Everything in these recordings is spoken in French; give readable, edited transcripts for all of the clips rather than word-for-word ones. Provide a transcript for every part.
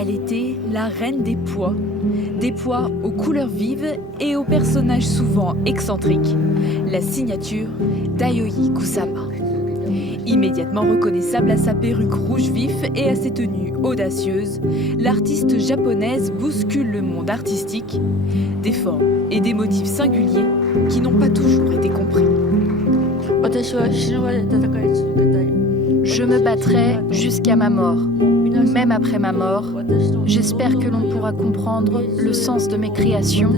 Elle était la reine des pois aux couleurs vives et aux personnages souvent excentriques, la signature d'Ayoi Kusama. Immédiatement reconnaissable à sa perruque rouge vif et à ses tenues audacieuses, l'artiste japonaise bouscule le monde artistique, des formes et des motifs singuliers qui n'ont pas toujours été compris. Je me battrai jusqu'à ma mort. Même après ma mort, j'espère que l'on pourra comprendre le sens de mes créations,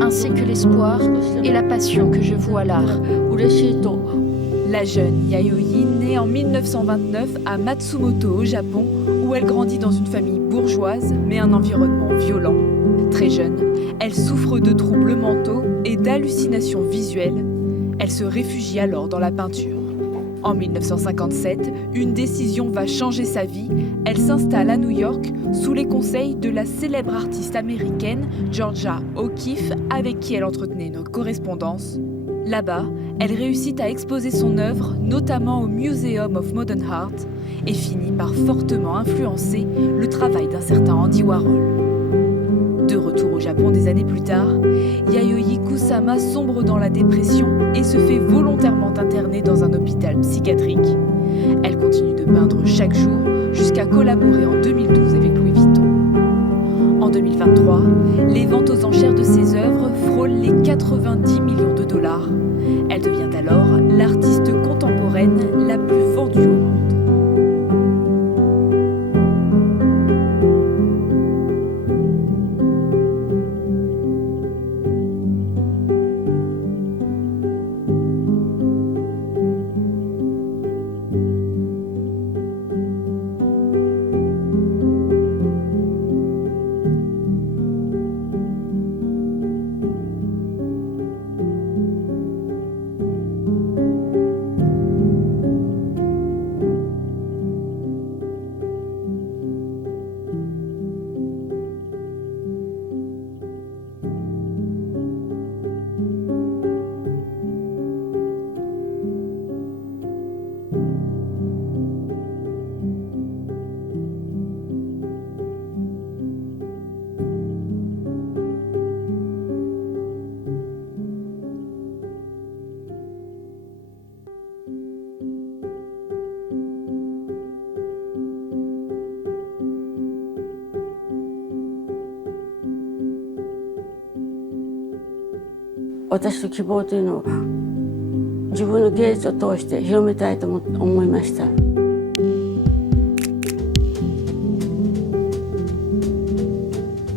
ainsi que l'espoir et la passion que je voue à l'art. La jeune Yayoi naît en 1929 à Matsumoto au Japon, où elle grandit dans une famille bourgeoise mais un environnement violent. Très jeune, elle souffre de troubles mentaux et d'hallucinations visuelles. Elle se réfugie alors dans la peinture. En 1957, une décision va changer sa vie. Elle s'installe à New York sous les conseils de la célèbre artiste américaine Georgia O'Keeffe, avec qui elle entretenait une correspondance. Là-bas, elle réussit à exposer son œuvre, notamment au Museum of Modern Art, et finit par fortement influencer le travail d'un certain Andy Warhol. De retour au Japon des années plus tard, Yayoi Kusama sombre dans la dépression et se fait volontairement interner dans un hôpital psychiatrique. Elle continue de peindre chaque jour jusqu'à collaborer en 2012 avec Louis Vuitton. En 2023, les ventes aux enchères de ses œuvres frôlent les 90 millions de dollars. Elle devient alors l'artiste contemporaine la plus vendue au monde.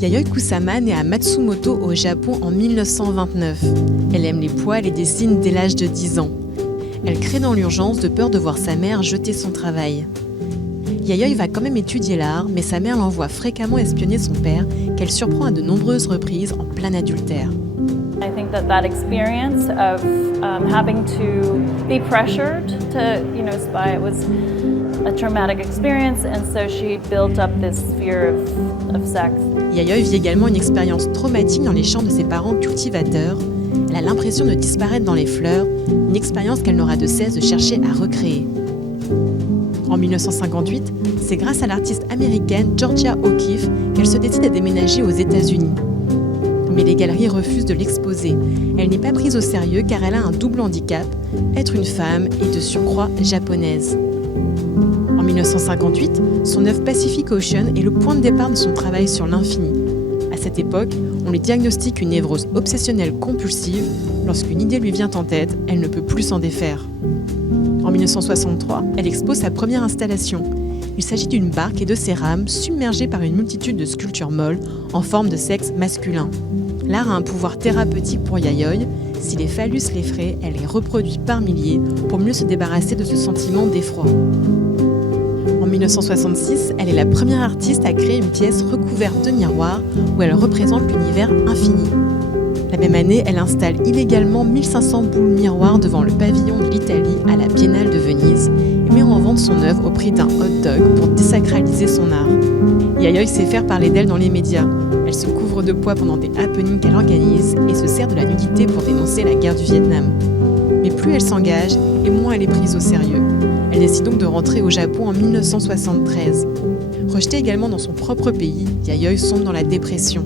Yayoi Kusama naît à Matsumoto au Japon en 1929. Elle aime les pois et les dessine dès l'âge de 10 ans. Elle crée dans l'urgence de peur de voir sa mère jeter son travail. Yayoi va quand même étudier l'art, mais sa mère l'envoie fréquemment espionner son père, qu'elle surprend à de nombreuses reprises en plein adultère. I think that experience of having to be pressured to, spy, it was a traumatic experience, and so she built up this fear of sex. Yayoi vit également une expérience traumatique dans les champs de ses parents cultivateurs. Elle a l'impression de disparaître dans les fleurs, une expérience qu'elle n'aura de cesse de chercher à recréer. En 1958, c'est grâce à l'artiste américaine Georgia O'Keeffe qu'elle se décide à déménager aux États-Unis. Mais les galeries refusent de l'exposer. Elle n'est pas prise au sérieux car elle a un double handicap, être une femme et de surcroît japonaise. En 1958, son œuvre Pacific Ocean est le point de départ de son travail sur l'infini. À cette époque, on lui diagnostique une névrose obsessionnelle compulsive. Lorsqu'une idée lui vient en tête, elle ne peut plus s'en défaire. En 1963, elle expose sa première installation. Il s'agit d'une barque et de ses rames submergées par une multitude de sculptures molles en forme de sexe masculin. L'art a un pouvoir thérapeutique pour Yayoi. Si les phallus l'effraient, elle les reproduit par milliers pour mieux se débarrasser de ce sentiment d'effroi. En 1966, elle est la première artiste à créer une pièce recouverte de miroirs où elle représente l'univers infini. La même année, elle installe illégalement 1500 boules miroirs devant le pavillon de l'Italie à la Biennale de Venise et met en vente son œuvre au prix d'un hot dog pour désacraliser son art. Yayoi sait faire parler d'elle dans les médias. Elle se couvre de poids pendant des happenings qu'elle organise et se sert de la nudité pour dénoncer la guerre du Vietnam. Mais plus elle s'engage et moins elle est prise au sérieux. Elle décide donc de rentrer au Japon en 1973. Rejetée également dans son propre pays, Yayoi sombre dans la dépression.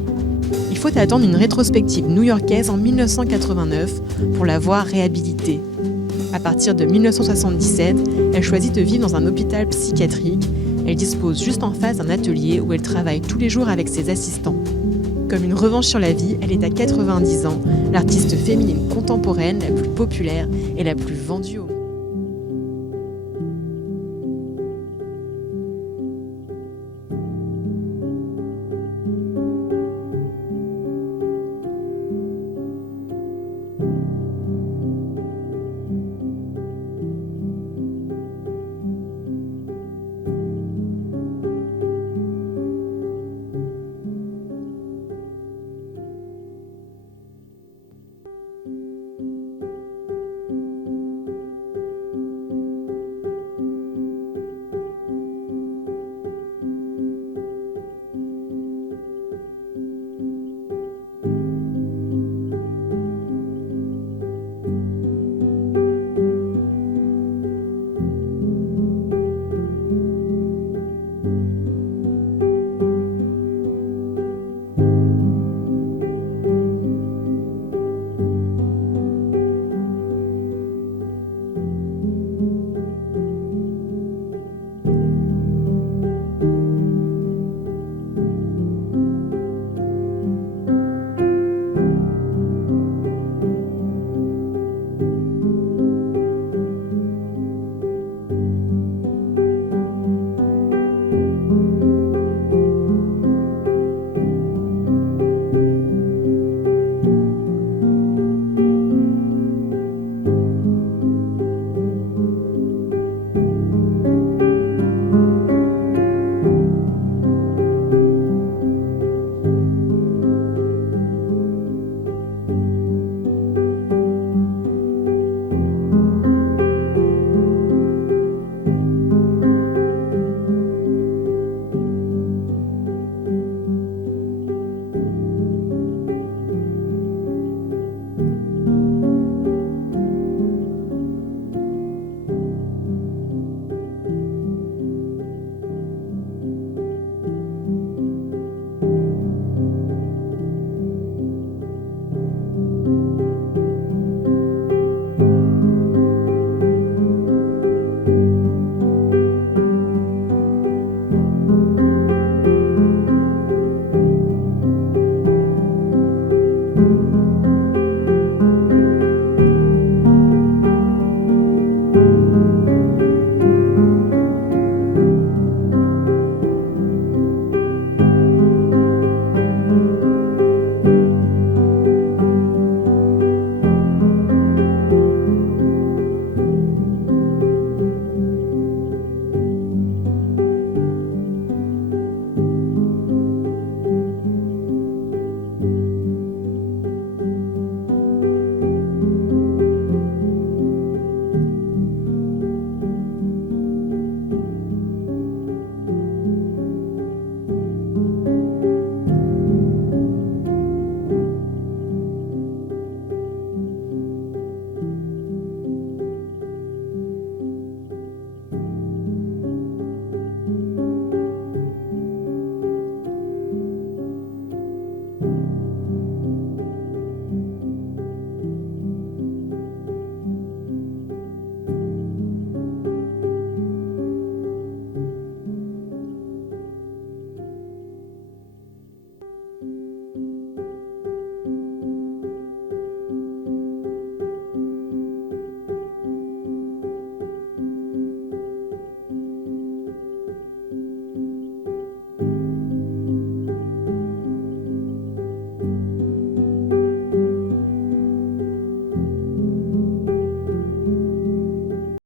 Il faut attendre une rétrospective new-yorkaise en 1989 pour la voir réhabilitée. À partir de 1977, elle choisit de vivre dans un hôpital psychiatrique. Elle dispose juste en face d'un atelier où elle travaille tous les jours avec ses assistants. Comme une revanche sur la vie, elle est à 90 ans, l'artiste féminine contemporaine la plus populaire et la plus vendue au monde.